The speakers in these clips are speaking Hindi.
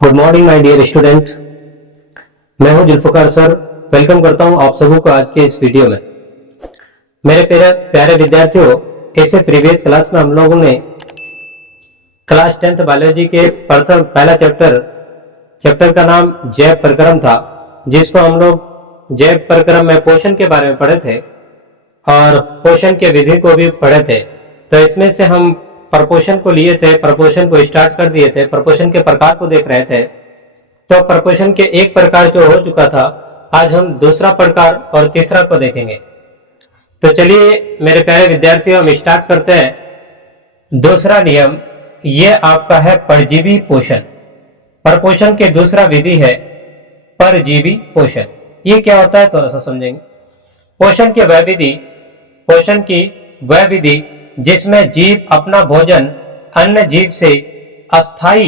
Good morning my dear student. मैं हूं जुल्फकार सर। वेलकम करता हूं आप सबों को आज के इस वीडियो में। मेरे प्यारे विद्यार्थियों, ऐसे प्रीवियस क्लास में हम लोगों ने क्लास 10th बायोलॉजी के प्रथम पहला चैप्टर का नाम जैव प्रक्रम था, जिसको हम लोग जैव प्रक्रम में पोषण के बारे में पढ़े थे और पोषण के विधि को भी पढ़े थे। तो इसमें से हम प्रपोषण को लिए थे, प्रपोषण को स्टार्ट कर दिए थे, प्रपोषण के प्रकार को देख रहे थे। तो प्रपोषण के एक प्रकार जो हो चुका था, आज हम दूसरा प्रकार और तीसरा को देखेंगे। तो चलिए मेरे प्यारे विद्यार्थियों, हम स्टार्ट करते हैं। दूसरा नियम ये आपका है परजीवी पोषण। प्रपोषण के दूसरा विधि है परजीवी पोषण। ये क्या होता है थोड़ा सा समझेंगे। पोषण की वह विधि जिसमें जीव अपना भोजन अन्य जीव से अस्थाई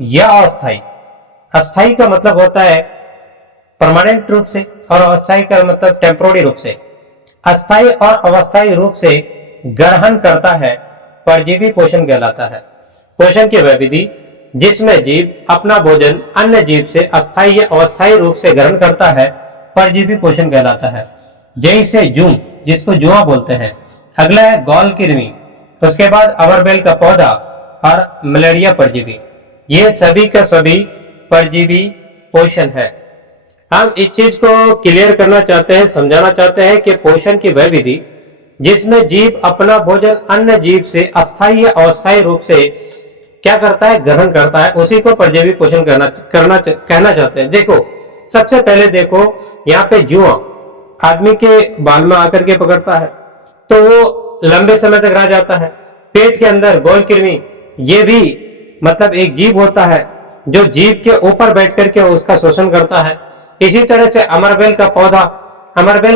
या अस्थाई, अस्थाई का मतलब होता है परमानेंट रूप से और अस्थाई का मतलब टेम्पोररी रूप से, अस्थाई और अवस्थाई रूप से ग्रहण करता है, परजीवी पोषण कहलाता है। पोषण की वह विधि जिसमें जीव अपना भोजन अन्य जीव से अस्थाई या अवस्थाई रूप से ग्रहण करता है, परजीवी पोषण कहलाता है। जैसे जूं, जिसको जुआ बोलते हैं। अगला है गॉल कृमि, उसके बाद अमरबेल का पौधा और मलेरिया परजीवी। ये सभी का सभी परजीवी पोषण है। हम इस चीज को क्लियर करना चाहते हैं, समझाना चाहते हैं कि पोषण की वह विधि जिसमें जीव अपना भोजन अन्य जीव से अस्थाई या अस्थाई रूप से क्या करता है, ग्रहण करता है, उसी को परजीवी पोषण कहना चाहते हैं। देखो सबसे पहले देखो यहाँ पे जुआ आदमी के बाल में आकर के पकड़ता है तो वो लंबे समय तक रह जाता है। पेट के अंदर गोल कृमि, ये भी मतलब एक जीव होता है जो जीव के ऊपर बैठ करके उसका शोषण करता है। इसी तरह से अमरबेल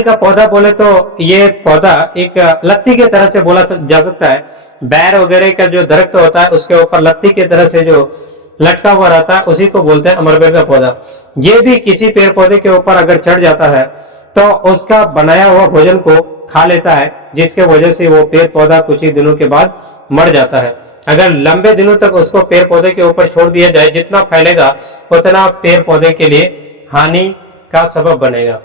का पौधा बोले तो ये पौधा एक लत्ती के तरह से बोला जा सकता है। बैर वगैरह का जो दरख्त होता है उसके ऊपर लत्ती के तरह से जो लटका हुआ रहता है, उसी को बोलते हैं अमरबेल का पौधा। ये भी किसी पेड़ पौधे के ऊपर अगर चढ़ जाता है तो उसका बनाया हुआ भोजन को खा लेता है, जिसके वजह से वो पेड़ पौधा कुछ ही दिनों के बाद मर जाता है। अगर लंबे दिनों तक उसको पेड़ पौधे के ऊपर छोड़ दिया जाए, जितना फैलेगा उतना पेड़ पौधे के लिए हानि का सबब बनेगा।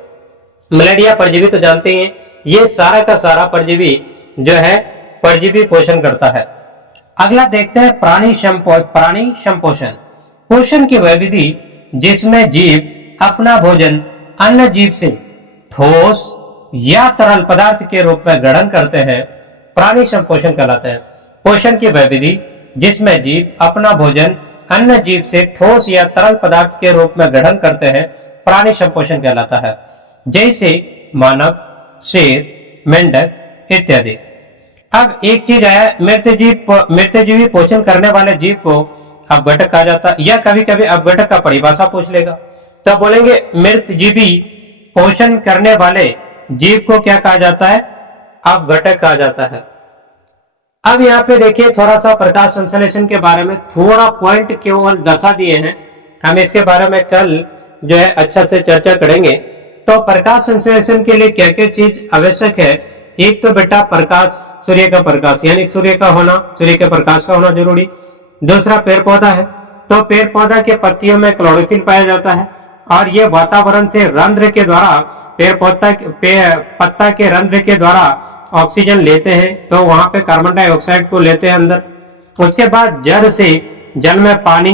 मलेरिया परजीवी तो जानते ही हैं, ये सारा का सारा परजीवी जो है परजीवी पोषण करता है। अगला देखते हैं प्राणी संपोषण। पोषण की वह विधि जिसमें जीव अपना भोजन अन्य जीव से ठोस या तरल पदार्थ के रूप में ग्रहण करते हैं, प्राणी संपोषण कहलाते हैं। पोषण की वह विधि जिसमें जीव अपना भोजन अन्य जीव से ठोस या तरल पदार्थ के रूप में ग्रहण करते हैं, प्राणी संपोषण कहलाता है। जैसे मानव, शेर, मेंढक इत्यादि। अब एक चीज आया, मृतजीवी पोषण करने वाले जीव को अपघटक कहा जाता है, या कभी कभी अपघटक का परिभाषा पूछ लेगा तो बोलेंगे मृतजीवी पोषण करने वाले जीव को क्या कहा जाता है, अपघटक कहा जाता है। अब यहाँ पे देखिए थोड़ा सा प्रकाश संश्लेषण के बारे में थोड़ा पॉइंट केवल दर्शा दिए हैं, हम इसके बारे में कल जो है अच्छा से चर्चा करेंगे। तो प्रकाश संश्लेषण के लिए क्या क्या चीज आवश्यक है। एक तो बेटा प्रकाश, सूर्य का प्रकाश यानी सूर्य के प्रकाश का होना जरूरी। दूसरा पेड़ पौधा है तो पेड़ पौधा के पत्तियों में क्लोरोफिल पाया जाता है और ये वातावरण से रंध्र के द्वारा पत्ता के रंध्र के द्वारा ऑक्सीजन लेते हैं, तो वहां पे कार्बन डाइऑक्साइड को लेते हैं अंदर। उसके बाद जड़ में पानी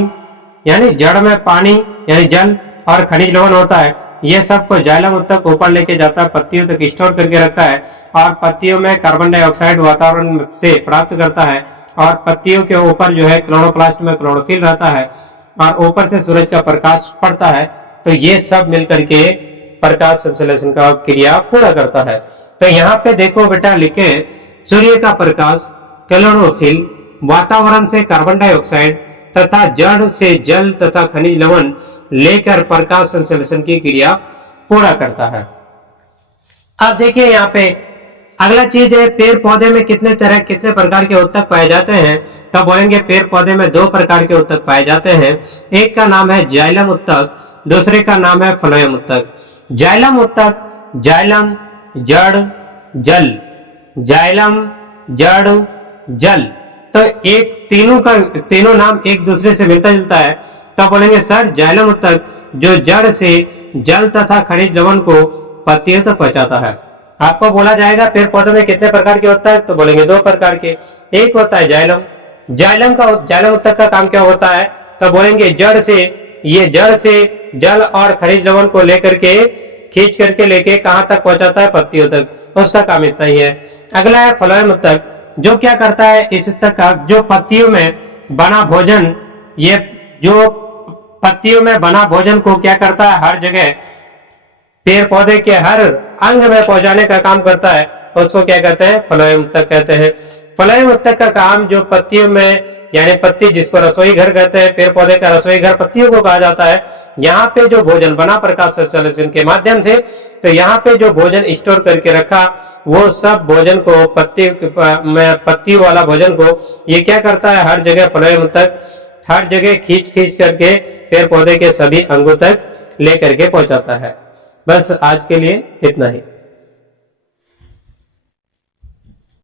यानी जल और खनिज लवण होता है, ये सब को जाइलम तक ऊपर लेके जाता है, पत्तियों तक स्टोर करके रखता है और पत्तियों में कार्बन डाइऑक्साइड वातावरण से प्राप्त करता है और पत्तियों के ऊपर जो है क्लोरोप्लास्ट में क्लोरोफिल रहता है और ऊपर से सूरज का प्रकाश पड़ता है, तो ये सब मिलकर के प्रकाश संश्लेषण का क्रिया पूरा करता है। तो यहाँ पे देखो बेटा लिखे, सूर्य का प्रकाश, क्लोरोफिल, वातावरण से कार्बन डाइऑक्साइड तथा जड़ से जल तथा खनिज लवण लेकर प्रकाश संश्लेषण की क्रिया पूरा करता है। अब देखिए यहाँ पे अगला चीज है, पेड़ पौधे में कितने प्रकार के उत्तक पाए जाते हैं। तब बोलेंगे पेड़ पौधे में 2 प्रकार के उत्तक पाए जाते हैं। एक का नाम है जाइलम उत्तक, दूसरे का नाम है फ्लोएम उत्तक। जाइलम उत्तक, जाइलम जड़ जल, जाइलम जड़ जल, तो एक तीनों नाम एक दूसरे से मिलता जुलता है। तब बोलेंगे सर जाइलम ऊतक जो जड़ से जल तथा खनिज लवण को पत्तियों तक पहुंचाता है। आपको बोला जाएगा पेड़ पौधों में कितने प्रकार के होता है, तो बोलेंगे 2 प्रकार के। एक होता है जाइलम, जाइलम ऊतक का काम क्या होता है, तो बोलेंगे जड़ से जल और खनिज लवण को लेकर के खींच करके लेके कहां तक पहुंचाता है, पत्तियों तक, उसका काम इतना ही है। अगला है फ्लोएम ऊतक, जो क्या करता है, इस ऊतक का जो पत्तियों में बना भोजन, ये जो पत्तियों में बना भोजन को क्या करता है, हर जगह पेड़ पौधे के हर अंग में पहुंचाने का काम करता है, उसको क्या कहते हैं, फ्लोएम ऊतक कहते हैं। फ्लोएम ऊतक का काम जो पत्तियों में, यानी पत्ती जिसको रसोई घर कहते हैं, पेड़ पौधे का रसोई घर पत्तियों को कहा जाता है, यहाँ पे जो भोजन बना प्रकाश संश्लेषण के माध्यम से, तो यहाँ पे जो भोजन स्टोर करके रखा, वो सब भोजन को पत्तियों वाला भोजन को ये क्या करता है, हर जगह फ्लोएम ऊतक हर जगह खींच करके पेड़ पौधे के सभी अंगों तक लेकर के पहुंचाता है। बस आज के लिए इतना ही।